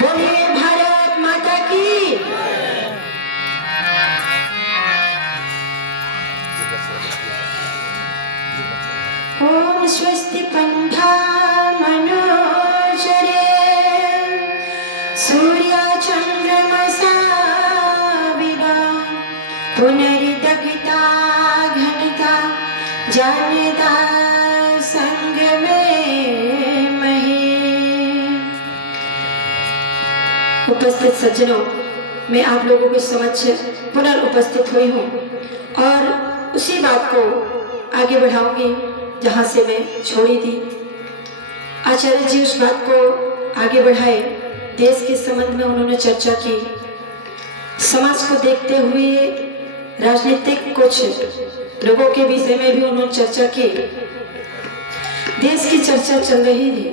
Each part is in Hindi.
बोलिए भारत माता की। ओम स्वस्ति पंथा मनोजरे सूर्य चंद्रमसा विदा पुनरिदगिता घनता जानता संग में मही। उपस्थित सज्जनों, मैं आप लोगों के समक्ष पुनर्उपस्थित हुई हूँ और उसी बात को आगे बढ़ाऊंगी जहाँ से मैं छोड़ी थी। आचार्य जी उस बात को आगे बढ़ाए। देश के संबंध में उन्होंने चर्चा की, समाज को देखते हुए राजनीतिक कुछ लोगों के विषय में भी उन्होंने चर्चा की। देश की चर्चा चल रही थी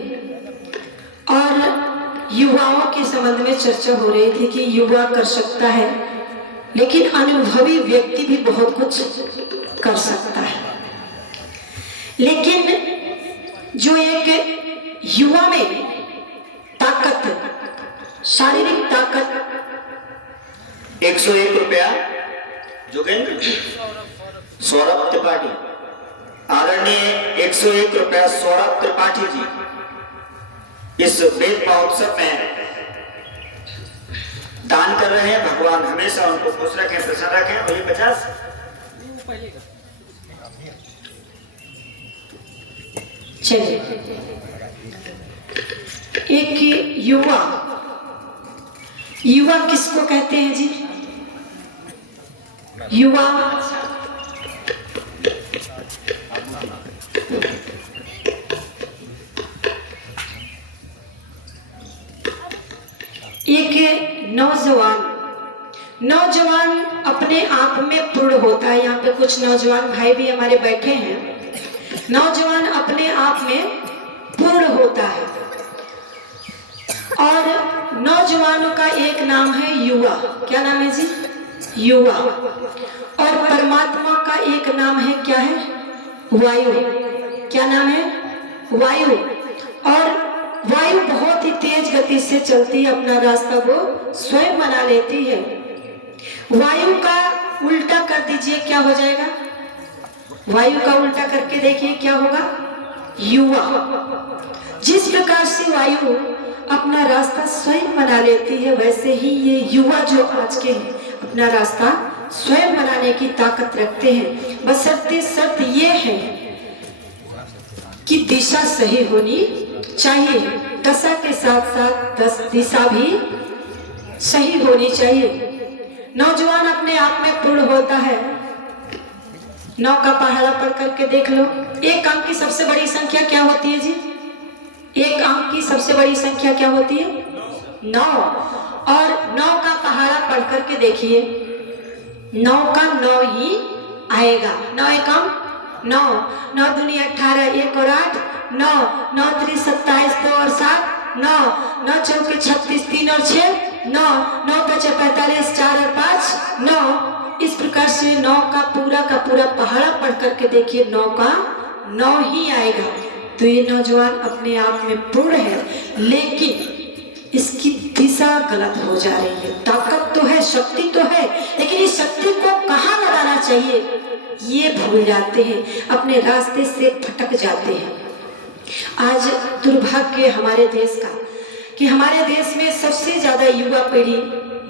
और युवाओं के संबंध में चर्चा हो रही थी कि युवा कर सकता है, लेकिन अनुभवी व्यक्ति भी बहुत कुछ कर सकता है। लेकिन जो एक युवा में ताकत, शारीरिक ताकत, 101 रुपया जोगेंद्र सौरभ त्रिपाठी, आदरणीय 101 रुपया सौरभ त्रिपाठी जी इस वेद महोत्सव में दान कर रहे हैं। भगवान हमेशा उनको खुश रखें, प्रसन्न रखें। वही 50 चलिए। एक युवा, युवा किसको कहते हैं जी? युवा एक नौजवान अपने आप में पूर्ण होता है। यहाँ पे कुछ नौजवान भाई भी हमारे बैठे हैं। नौजवान अपने आप में पूर्ण होता है और नौजवानों का एक नाम है युवा। क्या नाम है जी? युवा। और परमात्मा का एक नाम है, क्या है? वायु। क्या नाम है? वायु। और वायु बहुत ही तेज गति से चलती है, अपना रास्ता वो स्वयं बना लेती है। वायु का उल्टा कर दीजिए, क्या हो जाएगा? वायु का उल्टा करके देखिए क्या होगा? युवा। जिस प्रकार से वायु अपना रास्ता स्वयं बना लेती है, वैसे ही ये युवा जो आज के अपना रास्ता स्वयं बनाने की ताकत रखते हैं। बशर्ते शर्त ये है कि दिशा सही होनी चाहिए। दशा के साथ साथ दिशा भी सही होनी चाहिए। नौजवान अपने आप में पूर्ण होता है। 9 का पहाड़ा पढ़ करके देख लो। एक अंक की सबसे बड़ी संख्या क्या होती है जी? एक अंक की सबसे बड़ी संख्या क्या होती है? 9। और 9 का पहाड़ा पढ़ करके देखिए, 9 का 9 ही आएगा। 9 एकम 9, 9 दूनी 18, 1 और 8 9, 9 3 27, 2 और 7 9, 9 चौके 36, 3 और 6 9, 9 5 45, 4 और 5 9। इस प्रकार से 9 का पूरा पहाड़ा पढ़ करके देखिए, 9 का 9 ही आएगा। तो ये नौजवान अपने आप में पूर्ण है, लेकिन इसकी दिशा गलत हो जा रही है। ताकत तो है, शक्ति तो है, लेकिन इस शक्ति को कहाँ लगाना चाहिए ये भूल जाते हैं, अपने रास्ते से भटक जाते हैं। आज दुर्भाग्य हमारे देश का कि हमारे देश में सबसे ज्यादा युवा पीढ़ी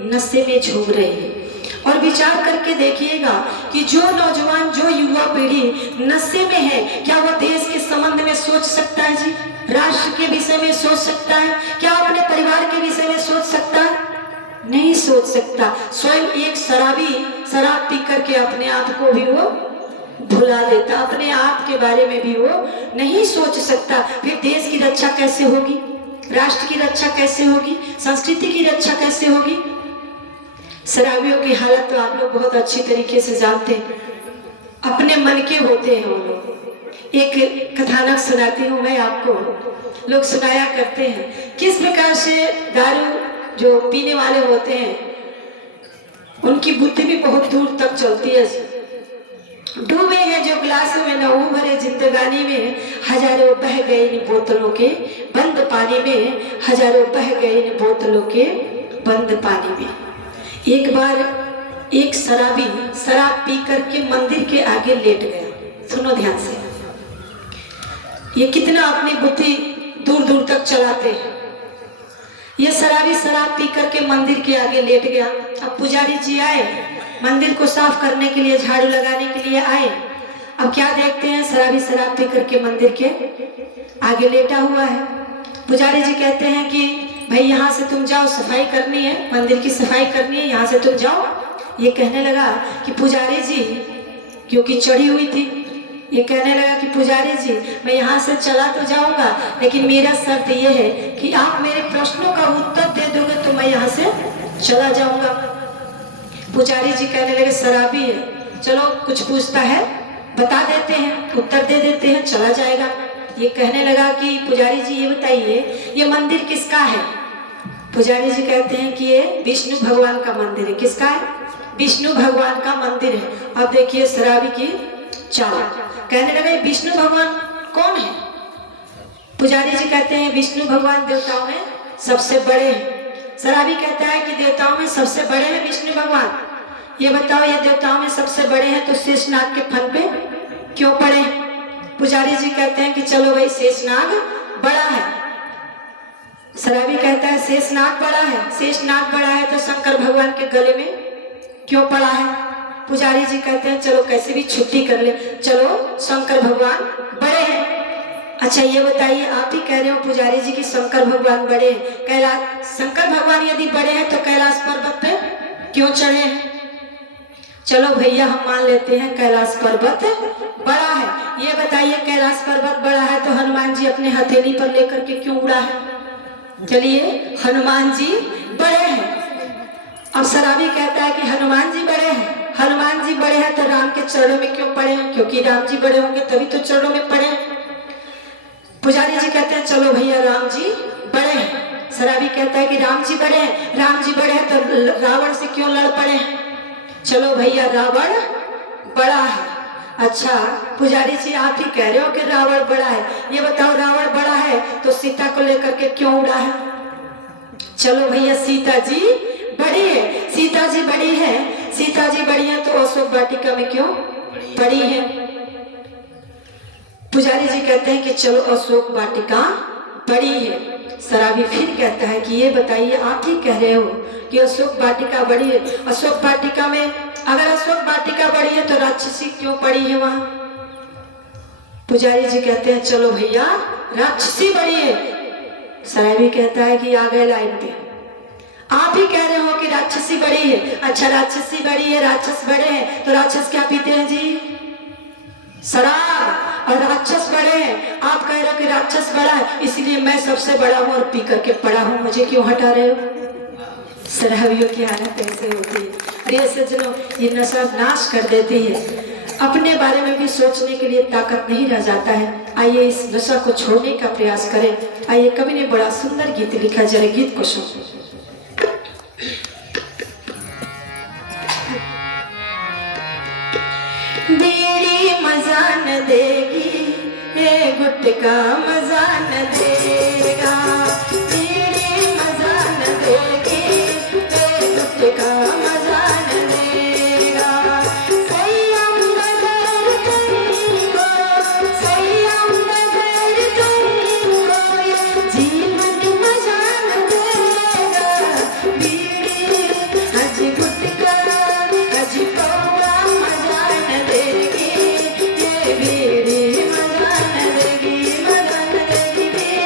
नशे में झूम रही है। और विचार करके देखिएगा कि जो नौजवान, जो युवा पीढ़ी नशे में है, क्या वो देश के संबंध में सोच सकता है जी? राष्ट्र के विषय में सोच सकता है? क्या अपने परिवार के विषय में सोच सकता है? नहीं सोच सकता। स्वयं एक शराब पी करके अपने आप को भी वो भुला देता, अपने आप के बारे में भी वो नहीं सोच सकता। फिर देश की रक्षा कैसे होगी? राष्ट्र की रक्षा कैसे होगी? संस्कृति की रक्षा कैसे होगी? शराबियों की हालत तो आप लोग बहुत अच्छी तरीके से जानते हैं। अपने मन के होते हैं वो लोग। एक कथानक सुनाती हूँ मैं आपको, लोग सुनाया करते हैं किस प्रकार से दारू जो पीने वाले होते हैं उनकी बुद्धि भी बहुत दूर तक चल चलती है। डूबे हैं जो गिलासों में न उभरे जिंदगानी में, हजारों बह गए इन बोतलों के बंद पानी में, हजारों बह गए इन बोतलों के बंद पानी में। एक बार एक शराबी शराब पी करके मंदिर के आगे लेट गया। सुनो ध्यान से, ये कितना अपनी बुद्धि दूर दूर तक चलाते हैं। ये शराबी शराब पी करके मंदिर के आगे लेट गया। अब पुजारी जी आए, मंदिर को साफ करने के लिए, झाड़ू लगाने के लिए आए। अब क्या देखते हैं, शराबी शराब पी करके मंदिर के आगे लेटा हुआ है। पुजारी जी कहते हैं कि भाई यहाँ से तुम जाओ, सफाई करनी है, मंदिर की सफाई करनी है, यहाँ से तुम जाओ। ये कहने लगा कि पुजारी जी, क्योंकि चढ़ी हुई थी, ये कहने लगा कि पुजारी जी मैं यहाँ से चला तो जाऊंगा, लेकिन मेरा शर्त ये है कि आप मेरे प्रश्नों का उत्तर दे दोगे तो मैं यहाँ से चला जाऊंगा। पुजारी जी कहने लगे शराबी है, चलो कुछ पूछता है बता देते हैं, उत्तर दे देते हैं, चला जाएगा। ये कहने लगा कि पुजारी जी ये बताइए ये मंदिर किसका है। पुजारी जी कहते हैं कि ये विष्णु भगवान का मंदिर है। किसका है? विष्णु भगवान का मंदिर है। अब देखिए शराबी की चाल, कहने लगे विष्णु भगवान कौन है। पुजारी जी कहते हैं विष्णु भगवान देवताओं में सबसे बड़े हैं। शराबी कहता है कि देवताओं में सबसे बड़े हैं विष्णु भगवान। ये बताओ ये देवताओं में सबसे बड़े हैं तो शेषनाग के फन पे क्यों पड़े। पुजारी जी कहते हैं कि चलो भाई शेषनाग बड़ा है। शराबी कहता है शेषनाग बड़ा है, शेषनाग बड़ा है तो शंकर भगवान के गले में क्यों पड़ा है। पुजारी जी कहते हैं चलो कैसे भी छुट्टी कर ले, चलो शंकर भगवान बड़े हैं। अच्छा ये बताइए, आप ही कह रहे हो पुजारी जी की शंकर भगवान बड़े हैं, कैलाश शंकर भगवान यदि बड़े हैं तो कैलाश पर्वत पे क्यों चढ़े हैं। चलो भैया हम मान लेते हैं कैलाश पर्वत बड़ा है। ये बताइए कैलाश पर्वत बड़ा है तो हनुमान जी अपने हथेली पर लेकर के क्यों उड़ा है। चलिए हनुमान जी बड़े हैं। अब शराबी कहता है कि हनुमान जी बड़े हैं, हनुमान जी बड़े हैं तो राम के चरणों में क्यों पड़े हैं, क्योंकि राम जी बड़े होंगे तभी तो चरणों में पड़े। पुजारी जी कहते हैं चलो भैया राम जी बड़े हैं। शराबी कहता है कि राम जी बड़े हैं, राम जी बड़े हैं तो रावण से क्यों लड़ पड़े। चलो भैया रावण बड़ा है। अच्छा पुजारी जी आप ही कह रहे हो कि रावण बड़ा है, ये बताओ रावण बड़ा है तो सीता को लेकर के क्यों उड़ा है। चलो भैया सीता जी बड़ी है, सीता जी बड़ी है, सीता जी बड़ी है तो अशोक वाटिका में क्यों पड़ी है। पुजारी जी कहते हैं कि चलो अशोक वाटिका बड़ी है। शराबी फिर कहता है कि ये बताइए आप ही कह रहे हो कि अशोक वाटिका बड़ी है, अशोक वाटिका में अगर अशोक वाटिका बड़ी है तो राक्षसी क्यों पड़ी है वहां। पुजारी जी कहते हैं चलो भैया राक्षसी बड़ी है। शराबी कहता है कि आ गए लाइन पे, आप ही कह रहे हो कि राक्षसी बड़ी है। अच्छा राक्षसी बड़ी है, राक्षस बड़े हैं तो राक्षस क्या पीते हैं जी, शराब। और राक्षस बड़े हैं, आप कह रहे हो कि राक्षस बड़ा है इसलिए मैं सबसे बड़ा हूँ और पी करके पड़ा हूँ, मुझे क्यों हटा रहे हो। शराबियों की हालत ऐसे होती है। प्रिय सज्जनों ये नशा नाश कर देती है, अपने बारे में भी सोचने के लिए ताकत नहीं रह जाता है। आइए इस नशा को छोड़ने का प्रयास करें। आइए कवि ने बड़ा सुंदर गीत लिखा, जरा गीत को सुनो। बीड़ी मजा न देगी, ये गुटका मजा न देगा। बीड़ी मजा न देगी, ये गुटका मजा न देगा। संयम बगैर तुमको, संयम बगैर तुमको ये जीवन मजा न देगा। बीड़ी अजी गुटका अजी पौवा मजा न देगी, ये बीड़ी मजा न देगी, मजा न देगी।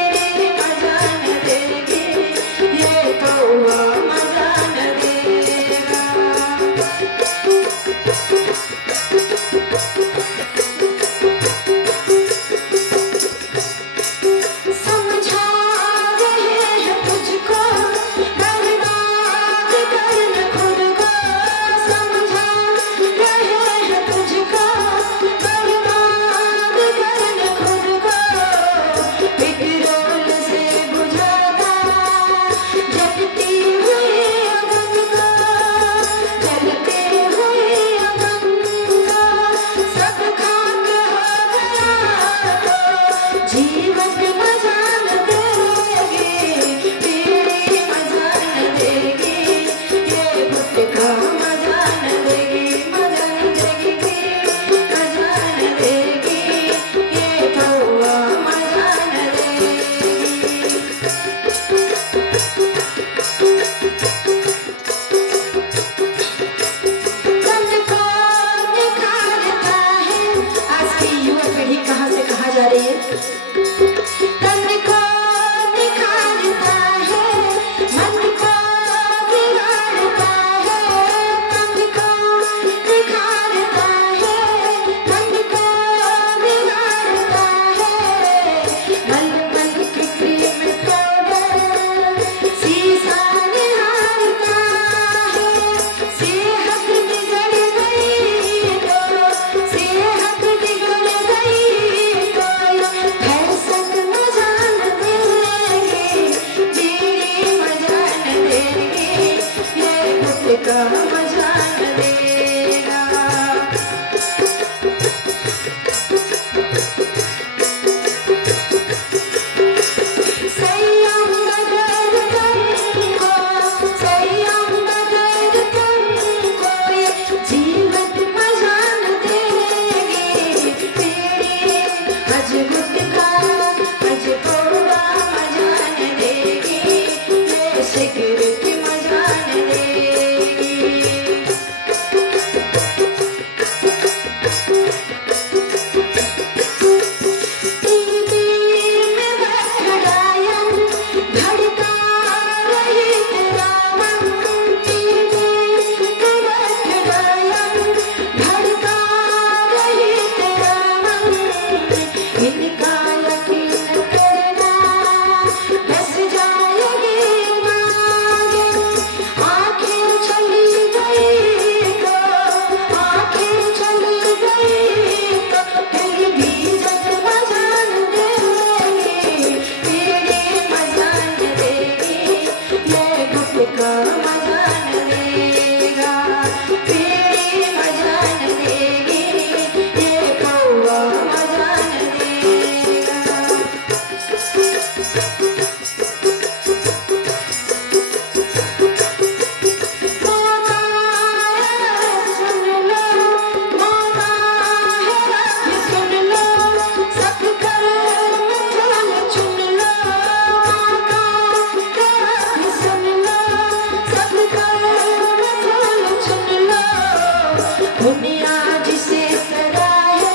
दुनिया जिसे सराहे,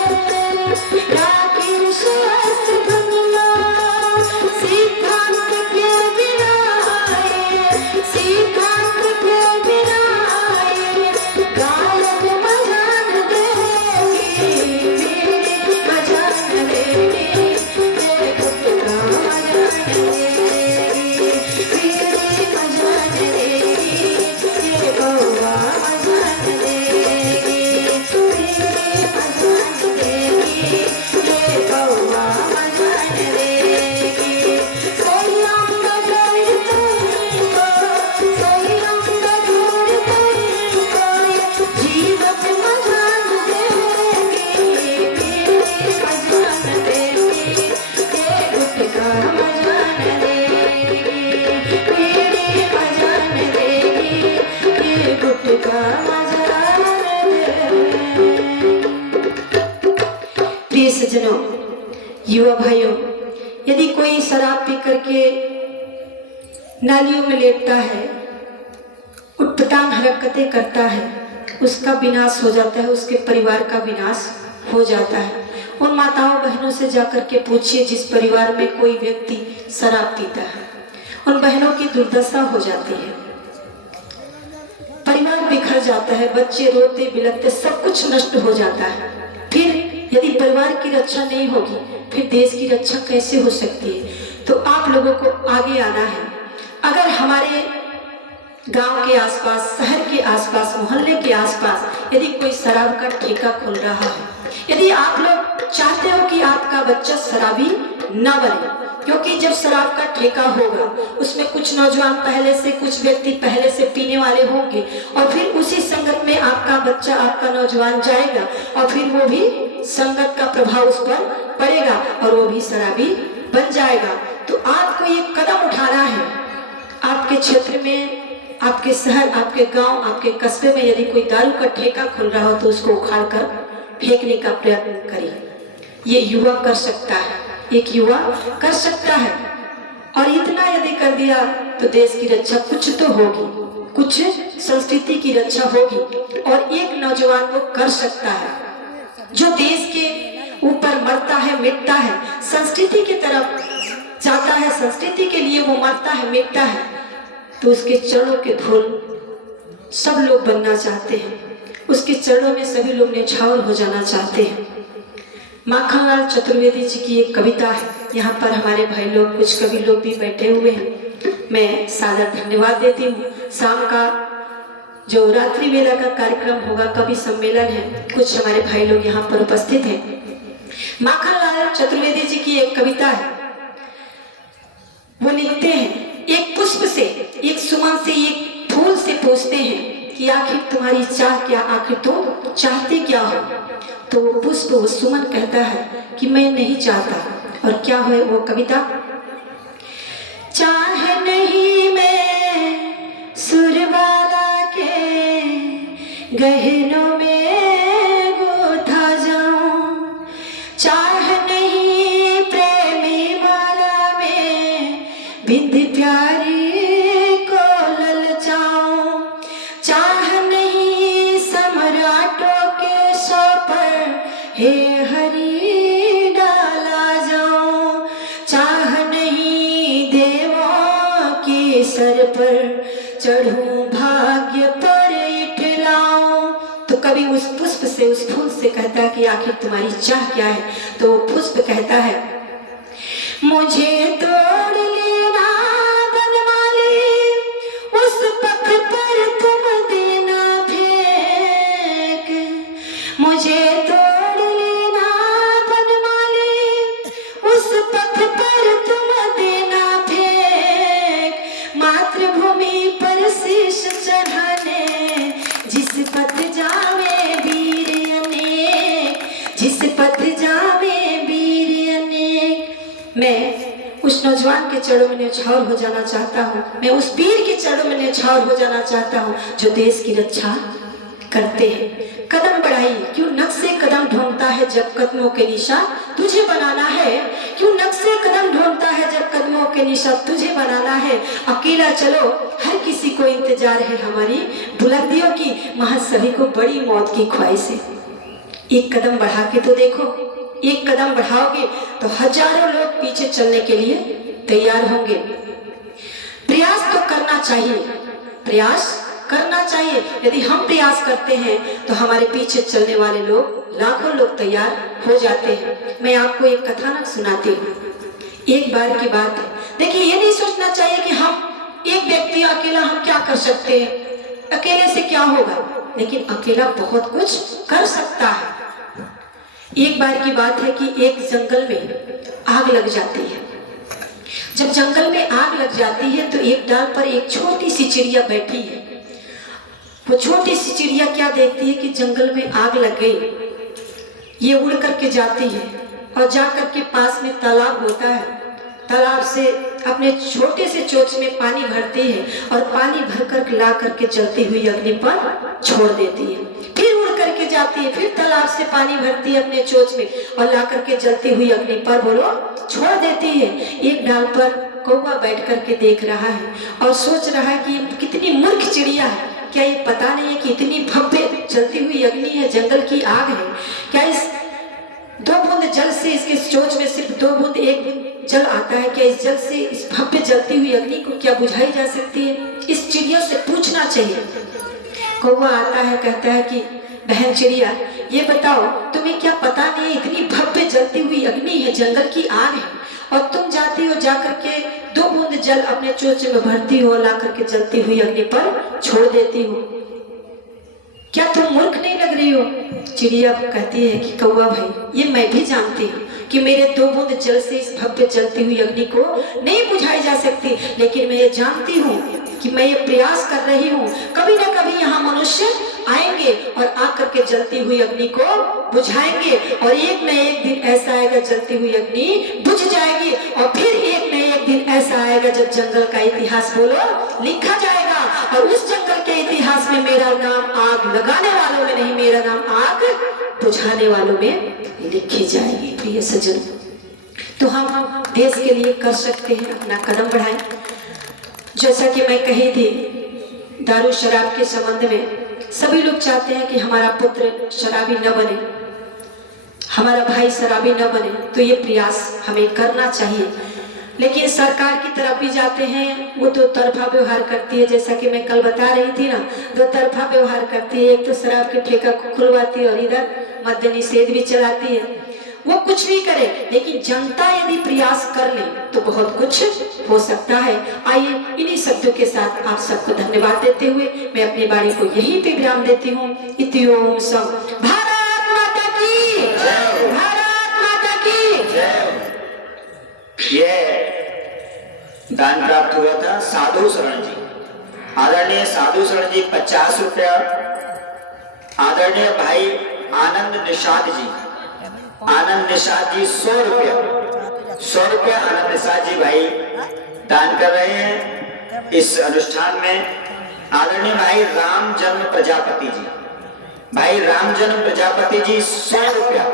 राखी स्वस्थ दुनिया सिद्धांत के बिना आए, सिद्धांत के बिना आए, गायक मजान देगी, मजान देगी, ये गुटका मजान देगी, पीड़ी मजान देगी, ये कौवा मजान देगी, पीड़ी मजान देगी, ये कौवा मजान देगी। सैयम गदर तुमको, सैयम गदर तुमको, जीवत मजान देगी, पीड़ी मजान देगी, ये गुटका मजान देगी, पीड़ी मजान देगी, ये गुटका मजान देगी। प्रिय सज्जनों, युवा भाइयों, यदि कोई शराब पी करके नालियों में लेटता है, उटपटांग हरकतें करता है, उसका विनाश हो जाता है, उसके परिवार का विनाश हो जाता है। उन माताओं बहनों से जाकर के पूछिए जिस परिवार में कोई व्यक्ति शराब पीता है, उन बहनों की दुर्दशा हो जाती है, परिवार बिखर जाता है, बच्चे रोते बिलखते, सब कुछ नष्ट हो जाता है। फिर यदि परिवार की रक्षा नहीं होगी, फिर देश की रक्षा कैसे हो सकती है? तो आप लोगों को आगे आना है। अगर हमारे गांव के आसपास, शहर के आसपास, मोहल्ले के आसपास यदि कोई शराब का ठेका खुल रहा है, यदि आप लोग चाहते हो कि आपका बच्चा शराबी न बने, क्योंकि जब शराब का ठेका होगा उसमें कुछ नौजवान पहले से, कुछ व्यक्ति पहले से पीने वाले होंगे, और फिर उसी संगत में आपका बच्चा, आपका नौजवान जाएगा, और फिर वो भी संगत का प्रभाव उस पर पड़ेगा और वो भी शराबी बन जाएगा। तो आपको ये कदम उठाना है। आपके क्षेत्र में, आपके शहर, आपके गांव, आपके कस्बे में यदि कोई दारू का ठेका खुल रहा हो तो उसको उखाड़कर फेंकने का प्रयत्न करिए। ये युवा कर सकता है, एक युवा कर सकता है, और इतना यदि कर दिया तो देश की रक्षा कुछ तो होगी, कुछ संस्कृति की रक्षा होगी, और एक नौजवान वो कर सकता है जो देश के ऊपर मरता है, मिटता है, संस्कृति की तरफ जाता है, संस्कृति के लिए वो मरता है, मिटता है, तो उसके चरणों के धूल सब लोग बनना चाहते हैं, उसके चरणों में सभी लोग न्यौछावर हो जाना चाहते हैं। माखनलाल चतुर्वेदी जी की एक कविता है, यहाँ पर हमारे भाई लोग, कुछ कवि लोग भी बैठे हुए हैं, मैं सादर धन्यवाद देती हूँ। शाम का जो रात्रि वेला का कार्यक्रम होगा, कवि सम्मेलन है, कुछ हमारे भाई लोग यहाँ पर उपस्थित हैं। माखनलाल चतुर्वेदी जी की एक कविता है, वो लिखते हैं, एक पुष्प से, एक सुमन से, एक फूल से पूछते हैं कि आखिर तुम्हारी चाह क्या, आखिर तुम चाहते क्या हो? तो वो पुष्प, वो सुमन कहता है कि मैं नहीं चाहता। और क्या है वो कविता? चाह नहीं मैं सुरवाला के गहनों में गोथा जाऊं, चाह नहीं प्रेमी माला में बिंद प्यारी को ललचाऊं, चाह नहीं सम्राटों के सौ पर हे हरि डाला जाऊं, चाह नहीं देवों के सर पर चढ़ूं भाग्य पर इठलाऊं। तो कभी उस पुष्प से, उस फूल से कहता है कि आखिर तुम्हारी चाह क्या है? तो वो पुष्प कहता है, मुझे तोड़ लेना बनमाली, उस पथ पर तुम देना फेंक, मुझे तोड़ लेना बनमाली, उस पथ पर तुम देना फेंक, मातृभूमि पर शीश चढ़ाने जिस पथ जावे वीर अनेक, जिस पथ जावे वीर अनेक। मैं उस नौजवान के चरणों में न्यौछावर हो जाना चाहता हूँ, मैं उस वीर के चरणों में न्यौछावर हो जाना चाहता हूँ जो देश की रक्षा करते हैं। कदम बढ़ाइए, क्यों नक्शे कदम ढूंढता है जब कदमों के निशान तुझे बनाना है, क्यों नक्शे कदम ढूंढता है जब कदमों के निशान तुझे बनाना है। अकेला चलो, हर किसी को इंतजार है, हमारी बुलंदियों की महज सभी को बड़ी मौत की ख्वाहिश है। एक कदम बढ़ा के तो देखो, एक कदम बढ़ाओगे तो हजारों लोग पीछे चलने के लिए तैयार होंगे। प्रयास तो करना चाहिए, प्रयास करना चाहिए। यदि हम प्रयास करते हैं तो हमारे पीछे चलने वाले लोग, लाखों लोग तैयार हो जाते हैं। मैं आपको एक कथानक सुनाती हूँ। एक बार की बात है। देखिए, ये नहीं सोचना चाहिए कि हम एक व्यक्ति अकेला हम क्या कर सकते हैं, अकेले से क्या होगा, लेकिन अकेला बहुत कुछ कर सकता है। एक बार की बात है कि एक जंगल में आग लग जाती है। जब जंगल में आग लग जाती है तो एक डाल पर एक छोटी सी चिड़िया बैठी है। वो छोटी सी चिड़िया क्या देखती है कि जंगल में आग लग गई। ये उड़ करके जाती है और जाकर के पास में तालाब होता है, तालाब से अपने छोटे से चोंच में पानी भरती है और पानी भरकर ला करके जलती हुई अग्नि पर छोड़ देती है। फिर उड़ करके जाती है, फिर तालाब से पानी भरती है अपने चोंच में और ला करके जलती हुई अग्नि पर बोलो छोड़ देती है। एक डाल पर कौवा बैठ करके देख रहा है और सोच रहा है कि कितनी मूर्ख चिड़िया है, क्या ये पता नहीं है कि इतनी भव्य जलती हुई अग्नि है, जंगल की आग है, क्या इस 2 बूंद जल से, इसके चोंच में सिर्फ 2 बूंद 1 बूंद जल आता है, क्या इस जल से इस भव्य जलती हुई अग्नि को क्या बुझाई जा सकती है? इस चिड़िया से पूछना चाहिए। कौवा आता है, कहता है कि बहन चिड़िया, ये बताओ तुम्हें क्या पता नहीं, इतनी भव्य जलती हुई अग्नि है, जंगल की आग है, और तुम जाती हो जाकर के 2 बूंद जल अपने चोंच में भरती हो, ला करके जलती हुई अग्नि पर छोड़ देती हो, क्या तुम मूर्ख नहीं लग रही हो? चिड़िया कहती है कि कौवा भाई, ये मैं भी जानती हूँ कि मेरे 2 बूंद जल से इस भव्य जलती हुई अग्नि को नहीं बुझाई जा सकती, लेकिन मैं ये जानती हूँ कि मैं ये प्रयास कर रही हूँ, कभी ना कभी यहाँ मनुष्य आएंगे और आकर के जलती हुई अग्नि को बुझाएंगे, और एक न एक दिन ऐसा आएगा जलती हुई अग्नि बुझ जाएगी, और फिर एक न एक दिन ऐसा आएगा जब जंगल का इतिहास बोलो लिखा जाएगा, और उस जंगल के इतिहास में मेरा नाम आग लगाने वालों में नहीं, मेरा नाम आग बुझाने वालों में लिखी जाएगी। प्रिय सज्जन, तो हम देश के लिए कर सकते हैं, अपना कदम बढ़ाएं। जैसा कि मैं कही थी, दारू शराब के संबंध में सभी लोग चाहते हैं कि हमारा पुत्र शराबी न बने, हमारा भाई शराबी न बने, तो ये प्रयास हमें करना चाहिए। लेकिन सरकार की तरफ भी जाते हैं, वो तो तरफा व्यवहार करती है, जैसा कि मैं कल बता रही थी ना, 2 तरफा व्यवहार करती है। एक तो शराब के ठेका को खुलवाती है और इधर मद्य निषेध भी चलाती है। वो कुछ भी करे, लेकिन जनता यदि प्रयास कर ले तो बहुत कुछ हो सकता है। आइए इन्हीं शब्दों के साथ आप सबको धन्यवाद देते हुए मैं अपनी बारी को यहीं पे विराम देती हूँ। इति ओम सब। भारत माता की जय, भारत माता की जय। ये दान प्राप्त हुआ था साधु शरण जी, आदरणीय साधु शरण जी 50 रुपया, आदरणीय भाई आनंद निषाद जी, आनंद निषाद जी 100 रुपया, 100 रुपया आनंद निषाद जी भाई दान कर रहे हैं इस अनुष्ठान में। आदरणीय भाई राम जन्म प्रजापति जी, भाई राम जन्म प्रजापति जी 100 रुपया,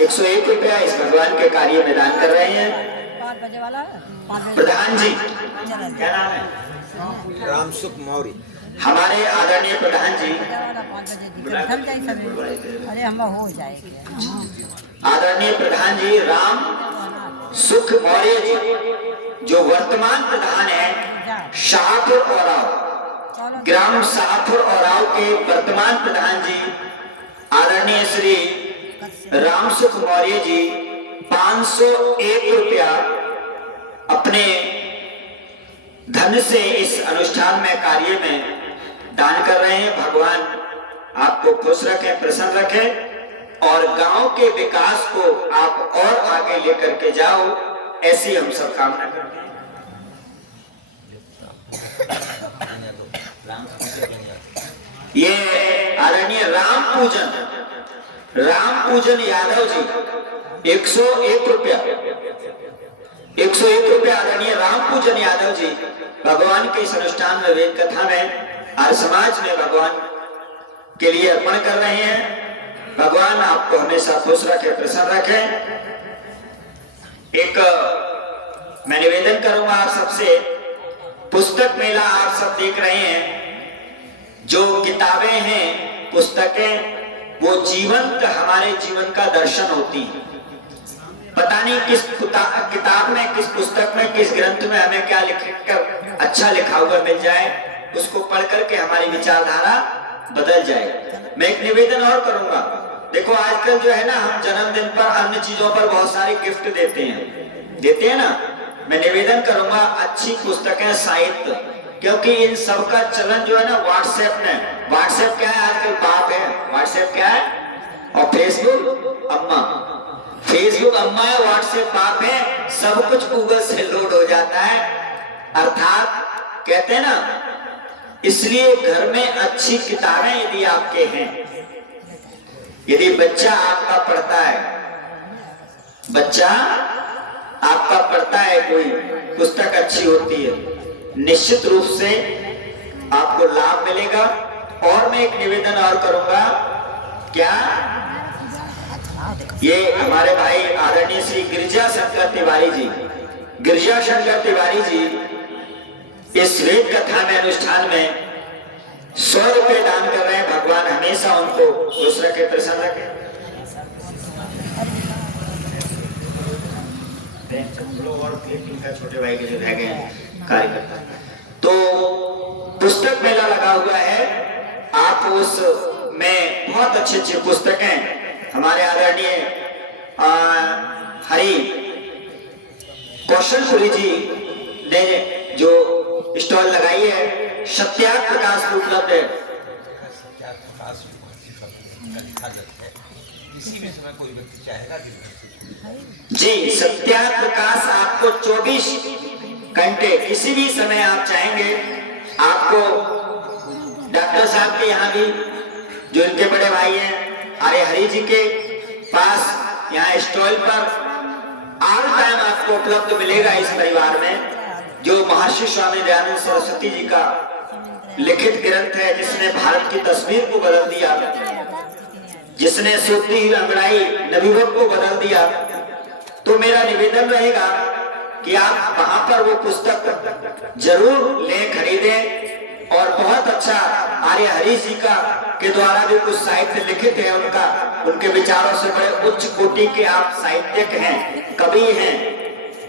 101 रुपया इस भगवान के कार्य में दान कर रहे हैं। प्रधान जी, क्या नाम है? रामसुख मौर्य, हमारे आदरणीय प्रधान जी, अरे हम हो जाएंगे। आदरणीय प्रधान जी राम सुख मौर्य जी, जो वर्तमान प्रधान है शाहपुर औराव, ग्राम शाहपुर औराव के वर्तमान प्रधान जी आदरणीय श्री राम सुख मौर्य जी 501 रुपया अपने धन से इस अनुष्ठान में कार्य में दान कर रहे हैं। भगवान आपको खुश रखें, प्रसन्न रखें, और गांव के विकास को आप और आगे लेकर के जाओ, ऐसी हम सब कामना करते हैं। ये आदरणीय राम पूजन यादव जी 101 रुपया, 101 रुपया आदरणीय राम पूजन यादव जी भगवान के इस अनुष्ठान में, वेद कथा में, हर समाज में भगवान के लिए अर्पण कर रहे हैं। भगवान आपको हमेशा खुश रखे, प्रसन्न रखे। एक मैं निवेदन करूंगा आप सबसे, पुस्तक मेला आप सब देख रहे हैं, जो किताबें हैं, पुस्तकें, वो जीवंत हमारे जीवन का दर्शन होती है। पता नहीं किस किताब में, किस पुस्तक में, किस ग्रंथ में हमें क्या लिखकर अच्छा लिखा हुआ मिल जाए, उसको पढ़ करके हमारी विचारधारा बदल जाए। मैं एक निवेदन और करूंगा। देखो आजकल जो है ना, हम जन्मदिन पर, अन्य चीजों पर बहुत सारे गिफ्ट देते हैं ना। मैं निवेदन करूंगा अच्छी पुस्तकें, साहित्य, क्योंकि इन सब का चलन जो है ना व्हाट्सएप में, व्हाट्सएप क्या है आजकल, बाप है। व्हाट्सएप क्या है? और फेसबुक अम्मा, फेसबुक अम्मा है, व्हाट्सएप बाप है। सब कुछ गूगल से लोड हो जाता है। अर्थात कहते हैं ना, इसलिए घर में अच्छी किताबें यदि आपके हैं, यदि बच्चा आपका पढ़ता है, बच्चा आपका पढ़ता है, कोई पुस्तक अच्छी होती है, निश्चित रूप से आपको लाभ मिलेगा। और मैं एक निवेदन और करूंगा, क्या ये हमारे भाई आदरणीय श्री गिरिजा शंकर तिवारी जी, गिरिजा शंकर तिवारी जी इस वेद कथा में, अनुष्ठान में 100 रुपए दान कर रहे हैं। भगवान हमेशा उनको खुश रखे, प्रसन्न रखे। छोटे भाई के जो रह गए कार्यकर्ता, तो पुस्तक मेला लगा हुआ है, आप उस में बहुत अच्छी अच्छी पुस्तकें हमारे आदरणीय हरि कौशलपुरी जी ने जो स्टॉल लगाई है, सत्याग्रह प्रकाश में उपलब्ध है। जी, सत्याग्रह प्रकाश आपको 24 घंटे किसी भी समय आप चाहेंगे, आपको डॉक्टर साहब के यहाँ भी, जो इनके बड़े भाई हैं अरे हरि जी के पास, यहाँ स्टॉल पर ऑल टाइम आपको उपलब्ध मिलेगा। इस परिवार में जो महर्षि स्वामी दयानंद सरस्वती जी का लिखित ग्रंथ है, जिसने भारत की तस्वीर को बदल दिया, जिसने सूती हुई अंगड़ाई नबूवत को बदल दिया, तो मेरा निवेदन रहेगा कि आप वहां पर वो पुस्तक जरूर लें, खरीदें। और बहुत अच्छा आर्य हरि जी का के द्वारा भी कुछ साहित्य लिखित है, उनके विचारों से बड़े उच्च कोटि के आप साहित्यक हैं, कवि हैं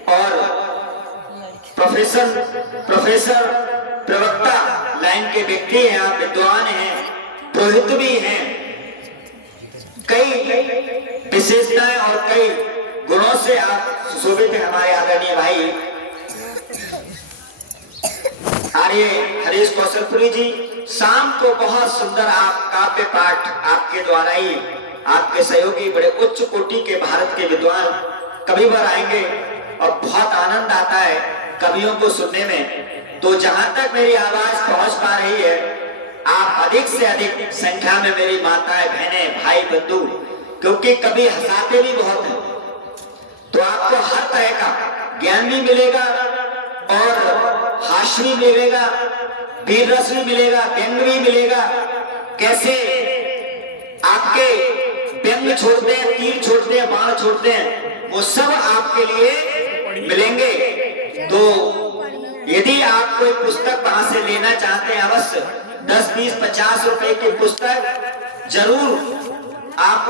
और प्रोफेसर प्रवक्ता लाइन के व्यक्ति हैं, आप विद्वान हैं, पुरोहित भी हैं। कई विशेषताएं और कई गुणों से आप सुशोभित हैं हमारे आदरणीय भाई आर्य हरीश कौशलपुरी जी। शाम को बहुत सुंदर आप काव्य पाठ, आपके द्वारा ही, आपके सहयोगी बड़े उच्च कोटि के भारत के विद्वान कविवर आएंगे और बहुत आनंद आता है कवियों को सुनने में। तो जहां तक मेरी आवाज पहुंच पा रही है, आप अधिक से अधिक संख्या में मेरी माताएं, बहनें, भाई, बंधु, क्योंकि कभी हंसाते भी बहुत हैं, तो आपको हर तरह का ज्ञान भी मिलेगा और हास्य भी मिलेगा, वीर रस भी मिलेगा, व्यंग भी मिलेगा। कैसे आपके व्यंग छोड़ते हैं, तीर छोड़ते हैं, बाण छोड़ते हैं, वो सब आपके लिए मिलेंगे। तो यदि आप कोई पुस्तक वहां से लेना चाहते हैं, अवश्य 10, 20, 50 रुपए की पुस्तक जरूर आप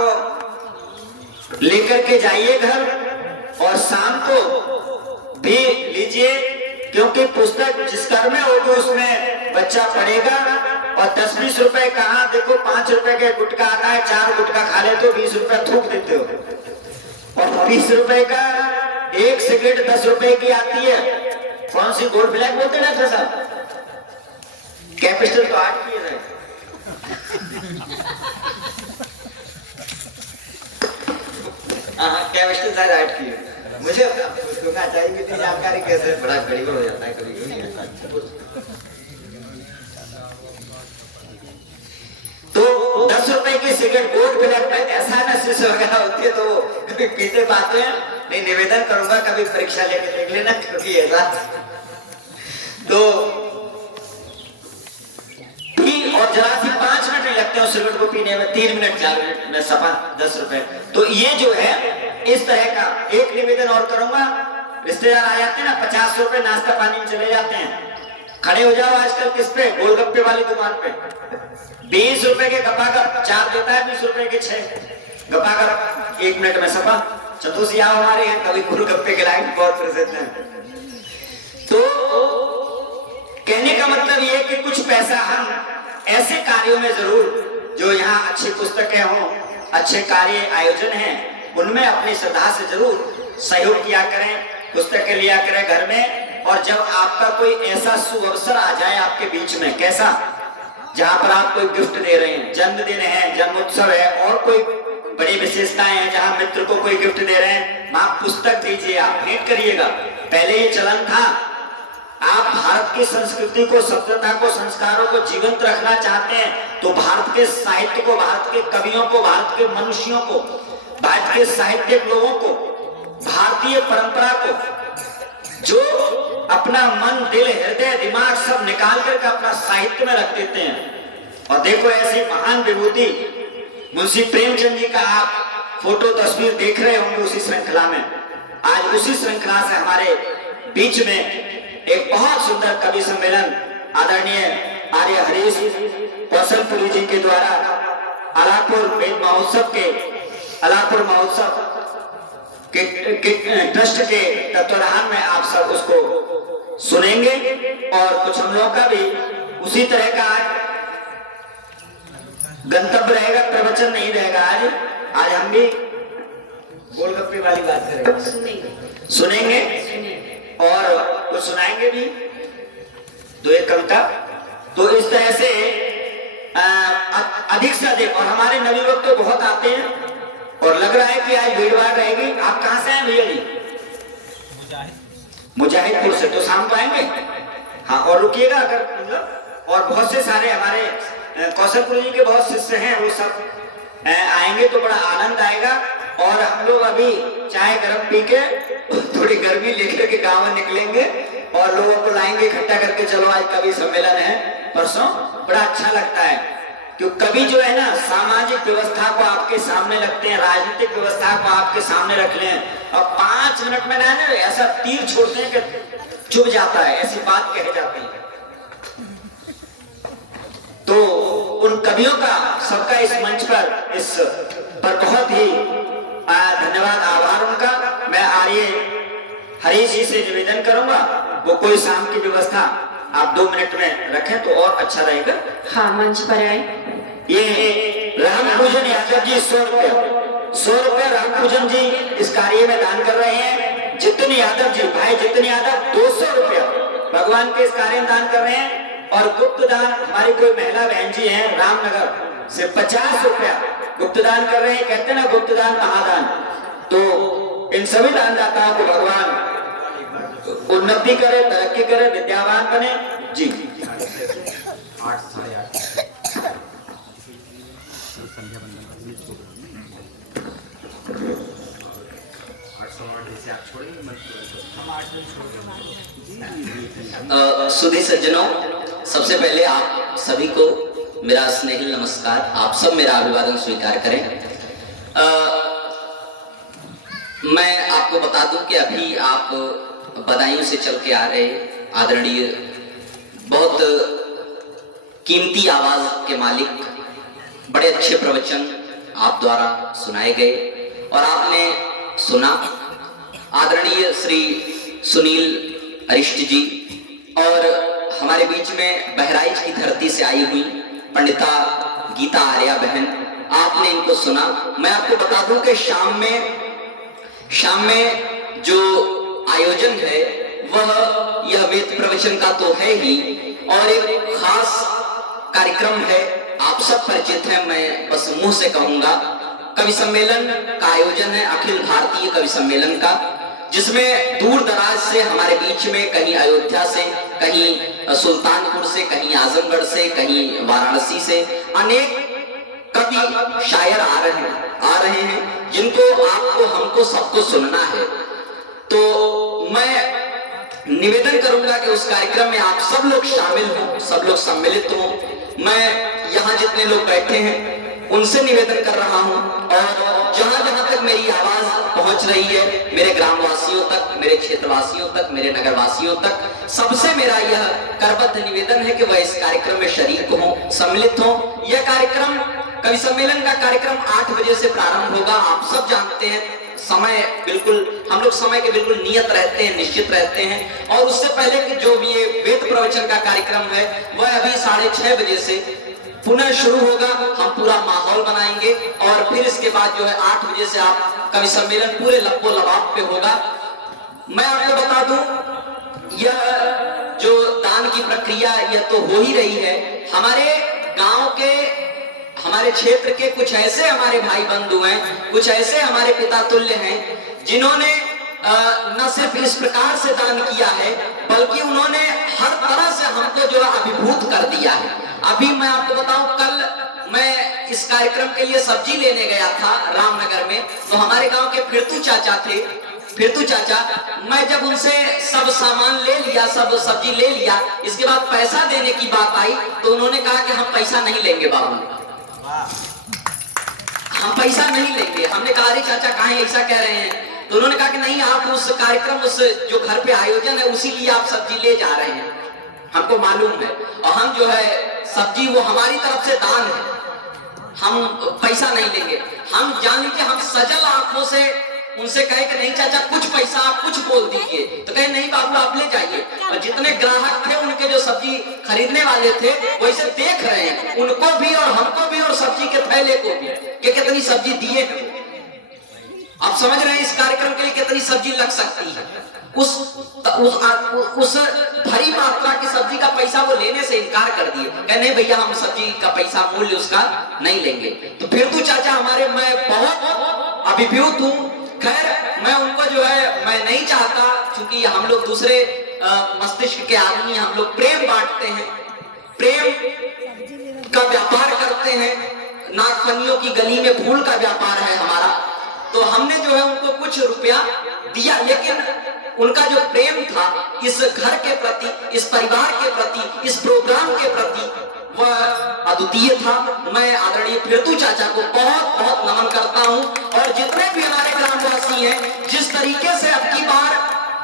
लेकर के जाइए घर, और शाम को भी लीजिए, क्योंकि पुस्तक जिस घर में होगी उसमें बच्चा पढ़ेगा। और 10, 20 रुपए कहाँ, देखो 5 रुपए के गुटखा आता है, 4 गुटखा खा ले तो 20 रुपए थूक देते हो, और 20 रुपए का एक सिगरेट 10 रुपए की आती है। कौन सी, गोल्ड ब्लैक बोलते हैं डॉक्टर साहब? कैपिस्टल तो 8 की है। हाँ, कैपिस्टल शायद 8 की है। मुझे सुनना चाहिए कि जानकारी कैसे बड़ा गड़बड़ हो जाता है कभी। तो 10 रुपए की सिगरेट गोल्ड ब्लैक में ऐसा नशे से वगैरह होती है, तो कभी पीते पाते हैं नहीं। निवेदन करूंगा कभी परीक्षा लेके देख लेना, क्योंकि ऐसा तो और जरा सी 5 मिनट नहीं लगते हैं सिगरेट को पीने में, 3 मिनट 4 मिनट में सफा 10 रुपए। तो ये जो है इस तरह का एक निवेदन और करूंगा। रिश्तेदार आ जाते हैं ना, 50 रुपए नाश्ता पानी में चले जाते हैं, खड़े हो जाओ आजकल किस पे, गोलगप्पे वाली दुकान पे 20 रुपए के गपागप 4 देता है, 20 रुपए के 6 गपागप 1 मिनट में सफा। चतुर्सिया हमारे यहाँ कभी गोलगप्पे के लाइन बहुत प्रसिद्ध है। तो कहने का मतलब ये कि कुछ पैसा हम ऐसे कार्यों में जरूर, जो यहाँ अच्छी पुस्तकें हों, अच्छे कार्य आयोजन हैं, उनमें अपनी श्रद्धा से जरूर सहयोग किया करें, पुस्तकें लिया करें घर में। और जब आपका कोई ऐसा शुभ अवसर आ जाए आपके बीच में, कैसा, जहां पर आप कोई गिफ्ट दे रहे हैं, जन्मदिन है, जन्मोत्सव है, और कोई बड़ी विशेषताएं हैं, जहां मित्र को कोई गिफ्ट दे रहे हैं, वहां पुस्तक दीजिए, आप भेंट करिएगा। पहले ये चलन था। आप भारत की संस्कृति को, सभ्यता को, संस्कारों को जीवंत रखना चाहते हैं तो भारत के साहित्य को, भारत के कवियों को, भारत के मनुष्यों को, भारत के साहित्यिक लोगों को, भारतीय परंपरा को, जो अपना मन, दिल, हृदय, दिमाग सब निकाल करके अपना साहित्य में रख देते हैं। और देखो ऐसी महान विभूति मुंशी प्रेमचंद जी का आप फोटो तस्वीर देख रहे होंगे उसी श्रृंखला में। आज उसी श्रृंखला से हमारे बीच में एक बहुत सुंदर कवि सम्मेलन आदरणीय आर्य हरीश कौशलपुरी जी के द्वारा अलापुर वेद महोत्सव के, अलापुर महोत्सव के ट्रस्ट के तत्वाधान में आप सब उसको सुनेंगे। और कुछ हम लोग का भी उसी तरह का गंतव्य रहेगा, प्रवचन नहीं रहेगा। आज हम भी गोलगप्पे वाली बात करेंगे, सुनेंगे और कुछ सुनाएंगे भी, 2-1 कविता। तो इस तरह से अधिक से अधिक, और हमारे नवयुवक तो बहुत आते हैं और लग रहा है कि आज भीड़ भाड़ रहेगी। आप कहां से हैं भैया जी? मुजाहिदपुर से। तो शाम को आएंगे? हाँ, और रुकिएगा अगर मतलब, और बहुत से सारे हमारे कौशलपुर जी के बहुत शिष्य हैं, वो सब आएंगे तो बड़ा आनंद आएगा। और हम लोग अभी चाय गरम पी के थोड़ी गर्मी लेकर के गाँव में निकलेंगे और लोगों को लाएंगे इकट्ठा करके, चलो आज कवि सम्मेलन है परसों। बड़ा अच्छा लगता है क्योंकि कवि जो है ना, सामाजिक व्यवस्था को आपके सामने रखते हैं, राजनीतिक व्यवस्था को आपके सामने रख लें और 5 मिनट में ना ऐसा तीर छोड़ते हैं कि चुभ जाता है, ऐसी बात कही जाती है। तो उन कवियों का सबका इस मंच पर बहुत ही धन्यवाद, आभार उनका। मैं आर्य हरीश जी से निवेदन करूंगा, वो कोई शाम की व्यवस्था आप 2 मिनट में रखें तो और अच्छा रहेगा। हाँ, मंच पर आए। ये राम पूजन यादव जी 100 रुपए राम पूजन जी इस कार्य में दान कर रहे हैं। जितन यादव जी, भाई जितन यादव 200 रुपया भगवान के इस कार्य में दान कर रहे हैं। और गुप्त दान हमारी कोई महिला बहन जी हैं रामनगर से 50 रुपया गुप्त दान कर रहे हैं। कहते हैं ना गुप्त दान महादान। तो इन सभी दानदाताओं को भगवान उन्नति करे, तरक्की करे, विद्यावान बने जी। 8 साढ़े 8 सुधी सज्जनों, सबसे पहले आप सभी को मेरा स्नेहिल नमस्कार। आप सब मेरा अभिवादन स्वीकार करें। मैं आपको बता दूं कि अभी आप बदायूं से चल के आ रहे आदरणीय, बहुत कीमती आवाज के मालिक, बड़े अच्छे प्रवचन आप द्वारा सुनाए गए और आपने सुना। आदरणीय श्री सुनील अरिष्ट जी और हमारे बीच में बहराइच की धरती से आई हुई पंडिता गीता आर्या बहन, आपने इनको सुना। मैं आपको बता दूं कि शाम में जो आयोजन है वह यह वेद प्रवचन का तो है ही, और एक खास कार्यक्रम है, आप सब परिचित हैं, मैं बस मुंह से कहूंगा। कवि सम्मेलन का आयोजन है, अखिल भारतीय कवि सम्मेलन का, जिसमें दूर दराज से हमारे बीच में, कहीं अयोध्या से, कहीं सुल्तानपुर से, कहीं आजमगढ़ से, कहीं वाराणसी से अनेक कवि शायर आ रहे हैं जिनको आपको, हमको, सबको सुनना है। तो मैं निवेदन करूंगा कि उस कार्यक्रम में आप सब लोग शामिल हों, सब लोग सम्मिलित हों। मैं यहाँ जितने लोग बैठे हैं उनसे निवेदन कर रहा हूँ और जहां जहां तक मेरी आवाज पहुंच रही है मेरे ग्रामवासियों तक, मेरे क्षेत्रवासियों तक, मेरे नगरवासियों तक, सबसे मेरा यह करबद्ध निवेदन है कि वह इस कार्यक्रम में शरीक हो, सम्मिलित हो। यह कार्यक्रम कवि सम्मेलन का कार्यक्रम 8 बजे से प्रारंभ होगा। आप सब जानते हैं समय बिल्कुल, हम लोग समय के बिल्कुल नियत रहते हैं, निश्चित रहते हैं। और उससे पहले कि जो भी ये वेद प्रवचन का कार्यक्रम है वह अभी 6:30 बजे से पुनः शुरू होगा। हम पूरा माहौल बनाएंगे और फिर इसके बाद जो है 8 बजे से आप कवि सम्मेलन पूरे लप्पो लबाब पे होगा। मैं आपको बता दूं, यह जो दान की प्रक्रिया यह तो हो ही रही है। हमारे गांव के, हमारे क्षेत्र के कुछ ऐसे हमारे भाई बंधु हैं, कुछ ऐसे हमारे पिता तुल्य हैं जिन्होंने न सिर्फ इस प्रकार से दान किया है बल्कि उन्होंने हर तरह से हमको जो है अभिभूत कर दिया है। अभी मैं आपको बताऊं, कल मैं इस कार्यक्रम के लिए सब्जी लेने गया था रामनगर में, तो हमारे गांव के फिरतू चाचा थे, फिरतू चाचा, मैं जब उनसे सब सामान ले लिया, सब सब्जी ले लिया, इसके बाद पैसा देने की बात आई तो उन्होंने कहा कि हम पैसा नहीं लेंगे बाबू, हम पैसा नहीं लेंगे। हमने कहा अरे चाचा काहे ऐसा कह रहे हैं? तो उन्होंने कहा कि नहीं, आप उस कार्यक्रम, उस जो घर पे आयोजन है उसी लिए आप सब्जी ले जा रहे हैं, हमको मालूम है, और हम जो है सब्जी वो हमारी तरफ से दान है, हम पैसा नहीं लेंगे। हम जान लीजिए, हम सजल आंखों से उनसे कहे कि नहीं चाचा कुछ पैसा आप कुछ बोल दीजिए, तो कहे नहीं बाबू आप ले जाइए। और जितने ग्राहक थे उनके जो सब्जी खरीदने वाले थे वैसे देख रहे हैं, उनको भी और हमको भी और सब्जी के थैले को भी कि कितनी सब्जी दिए हैं। आप समझ रहे हैं इस कार्यक्रम के लिए कितनी सब्जी लग सकती है। उस भरी मात्रा की सब्जी का पैसा वो लेने से इनकार कर दिए, कहे नहीं भैया हम सब्जी का पैसा मूल्य उसका नहीं लेंगे। तो फिर तू चाचा हमारे, मैं बहुत अभिभूत हूँ। खैर मैं उनको जो है मैं नहीं चाहता, क्योंकि हम लोग दूसरे मस्तिष्क के आदमी, हम लोग प्रेम बांटते हैं, प्रेम का व्यापार करते हैं, नागफनियों की गली में फूल का व्यापार है हमारा। तो हमने जो है उनको कुछ रुपया दिया, लेकिन उनका जो प्रेम था इस घर के प्रति, इस परिवार के प्रति, इस प्रोग्राम के प्रति, वह अद्वितीय था। मैं आदरणीय फिरतू चाचा को बहुत बहुत नमन करता हूं। और जितने भी हमारे ग्रामवासी हैं, जिस तरीके से अब की बार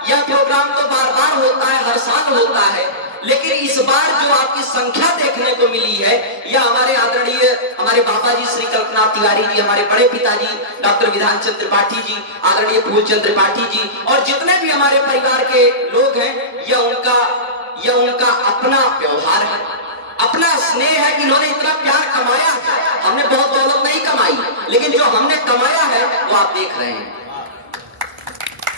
यह प्रोग्राम तो बार बार होता है, हर साल होता है, लेकिन इस बार जो आपकी संख्या देखने को मिली है, यह हमारे आदरणीय हमारे बाबा जी श्री कल्पनाथ तिवारी जी, हमारे बड़े पिताजी डॉक्टर विधान चंद्र त्रिपाठी जी, आदरणीय फूलचंद त्रिपाठी जी और जितने भी हमारे परिवार के लोग हैं, यह उनका अपना व्यवहार है, अपना स्नेह है कि इन्होंने इतना प्यार कमाया है। हमने बहुत दौलत नहीं कमाई, लेकिन जो हमने कमाया है वो आप देख रहे हैं।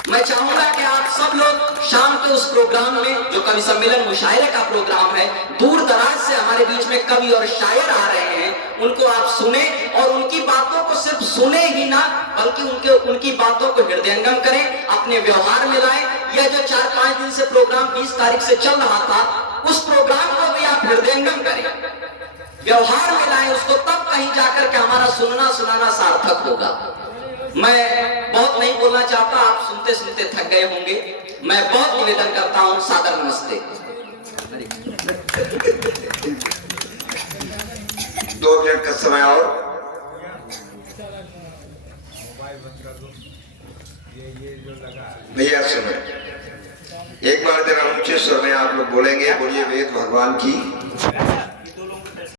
मैं चाहूंगा कि आप सब लोग शाम के उस प्रोग्राम में, जो कवि सम्मेलन मुशायरे का प्रोग्राम है, दूर दराज से हमारे बीच में कवि और शायर आ रहे हैं, उनको आप सुने और उनकी बातों को सिर्फ सुने ही ना, बल्कि उनकी बातों को हृदयंगम करें, अपने व्यवहार में लाएं। यह जो 4-5 दिन से प्रोग्राम 20 तारीख से चल रहा था, उस प्रोग्राम को भी आप हृदयंगम करें, व्यवहार में लाएं उसको, तब कहीं जाकर के हमारा सुनना सुनाना सार्थक होगा। मैं बहुत नहीं बोलना चाहता, आप सुनते सुनते थक गए होंगे। मैं बहुत निवेदन करता हूं, सादर नमस्ते। 2 मिनट का समय और भैया सुनो, एक बार जरा ऊंचे स्वर में आप लोग बोलेंगे, बोलिए वेद भगवान की।